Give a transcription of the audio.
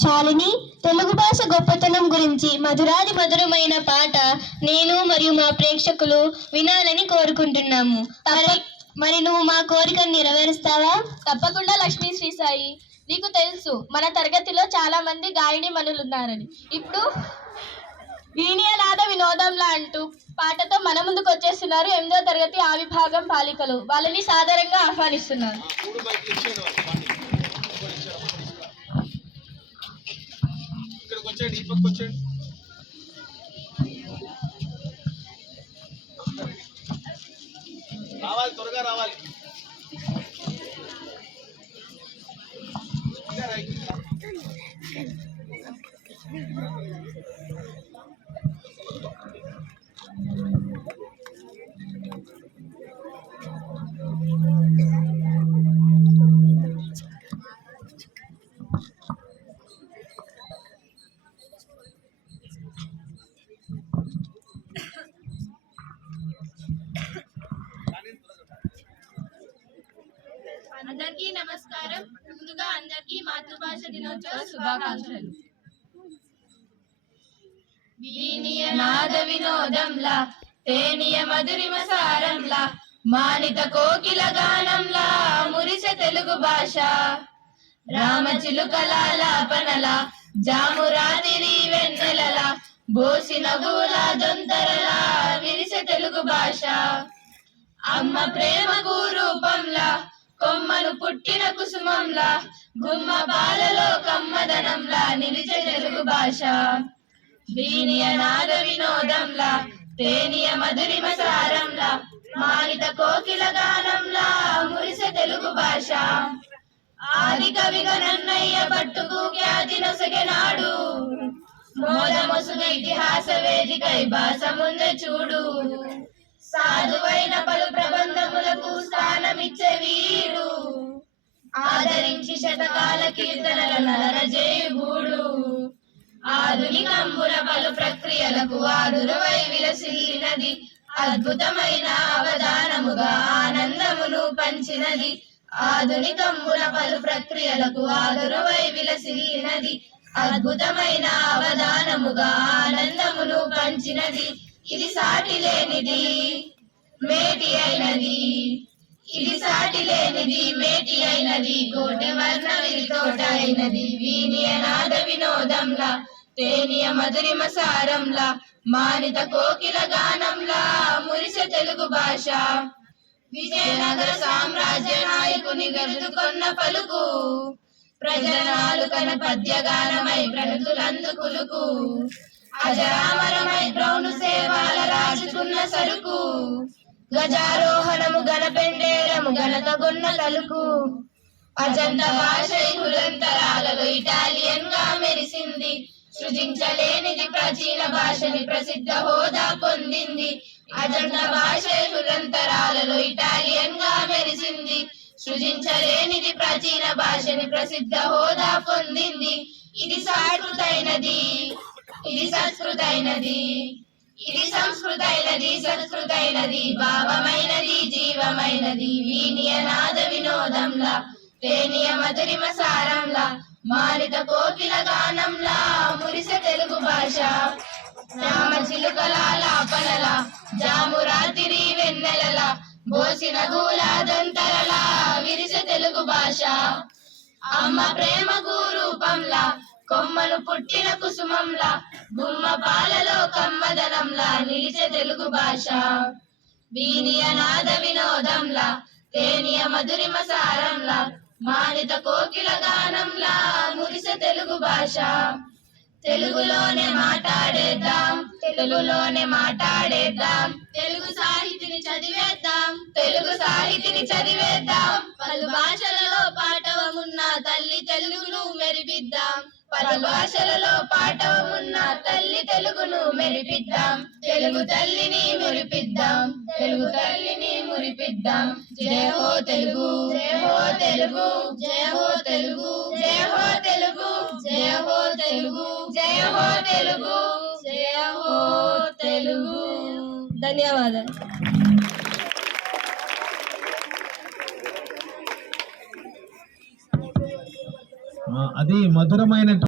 శాలిని, తెలుగు భాష గొప్పతనం గురించి మధురాది మధురమైన పాట నేను మరియు మా ప్రేక్షకులు వినాలని కోరుకుంటున్నాము. మరి నువ్వు మా కోరికను నెరవేరుస్తావా? తప్పకుండా లక్ష్మీ శ్రీ సాయి. నీకు తెలుసు మన తరగతిలో చాలా మంది గాయని మనులున్నారని. ఇప్పుడు వీణీయనాద వినోదంలా అంటూ పాటతో మన ముందుకు వచ్చేస్తున్నారు 8వ తరగతి ఆ విభాగం బాలికలు. వాళ్ళని సాదరంగా ఆహ్వానిస్తున్నారు. రావాలి, త్వరగా రావాలి. అందరికీ నమస్కారం. ముందుగా అందరికీ మాతృభాష దినోత్సవ శుభాకాంక్షలు. వీణీయనాద వినోదంలా తేనియ మధురిమ సారంలా మానిత కోకిల గానంలా మురిసె తెలుగు భాష రామచిలుకలాపనలా జామురాతిరి వెన్నెలలా బోసిన గూల దొంతరలా విరిసె తెలుగు భాష అమ్మ ప్రేమకు రూపంలా కొమ్మను పుట్టిన కుసుమంలా గుమ్మ పాలలో కమ్మదనంలా నిలిచే తెలుగు భాష వీణీయనాద వినోదంలా తేనియ మధురిమ సారంలా మానిత కోకిల గానంలా మురిసె తెలుగు భాష ఆది కవిగా నన్నయ్య పట్టుకు ఖ్యాతి నొసగెనాడు మోదమొసుగ ఇతిహాస వేదికై భాష ముందే చూడు సాధువైన పలు ప్రబంధములకు స్థానమిచ్చే వీడు ఆదరించి శతకాల కీర్తనల నలరజేయుడు ఆధునికంబుల పలు ప్రక్రియలకు ఆదురవై విలసిల్లినది అద్భుతమైన అవధానముగా ఆనందమును పంచినది ఆధునికంబుల పలు ప్రక్రియలకు ఆదురవై విలసిల్లినది అద్భుతమైన అవధానముగా ఆనందమును పంచినది ఇది సాటి లేనిది మేటి అయినది ఇది సాటి లేనిది మేటి అయినది కోటి వర్ణ విరితోట అయినది వీణీయనాద వినోదంలా తేనియ మధురిమ సారంలా మానిత కోకిల గానంలా మురిసె తెలుగు భాష విజయనగర సామ్రాజ్య నాయకుని గెలుచుకొన్న పలుకు ప్రజనాలుకన పద్యగానమై ప్రణతులందుకులుకు అజరామరమై బ్రౌను సేవాల రాజుకున్న సరుకు గజారోహణము గణపెండేరము గణతగొన్న తలుకు అజంత భాషలంతరాలలో ఇటాలియన్ గా మెరిసింది సృజించలేనిది ప్రాచీన భాషని ప్రసిద్ధ హోదా పొందింది అజంత భాషలంతరాలలో ఇటాలియన్ గా మెరిసింది సృజించలేనిది ప్రాచీన భాషని ప్రసిద్ధ హోదా పొందింది ఇది సాకృతైనది ఇది సంస్కృతైనది ఇది సంస్కృతైనది సంస్కృతైనది భావమైనది జీవమైనది వీణీయనాద వినోదంలా తేనియ మధురిమ సారంలా మానిత కోకిల గానంలా మురిసె తెలుగు భాష రామచిలుకలాపనలా జామురాతిరి వెన్నెలలా బోసిన గూలాదంతరలా విరిసె తెలుగు భాష అమ్మ ప్రేమకు రూపంలా కొమ్మను పుట్టిన కుసుమంలా గుమ్మ పాలలో కమ్మదనంలా నిలిచే తెలుగు భాష వీణీయనాద వినోదంలా తేనియ మధురిమ సారంలా మానిత కోకిల గానంలా మురిసె తెలుగు భాష తెలుగులోనే మాట్లాడేద్దాం తెలుగులోనే మాట్లాడేద్దాం తెలుగు సాహితిని చదివేద్దాం తెలుగు సాహితిని చదివేద్దాం పలు భాషలలో పాఠవమున్న తల్లి తెలుగును మెరిపిద్దాం పలు భాషలలో పాఠవమున్న తల్లి తెలుగును మెరిపిద్దాం తెలుగు తల్లిని మురిపిద్దాం తెలుగు తల్లిని మురిపిద్దాం జయ హో తెలుగు జయ హో తెలుగు జయ హో తెలుగు జయ హో తెలుగు జయ హో తెలుగు జయ హో తెలుగు జయ హో తెలుగు. ధన్యవాదాలు. అది మధురమైన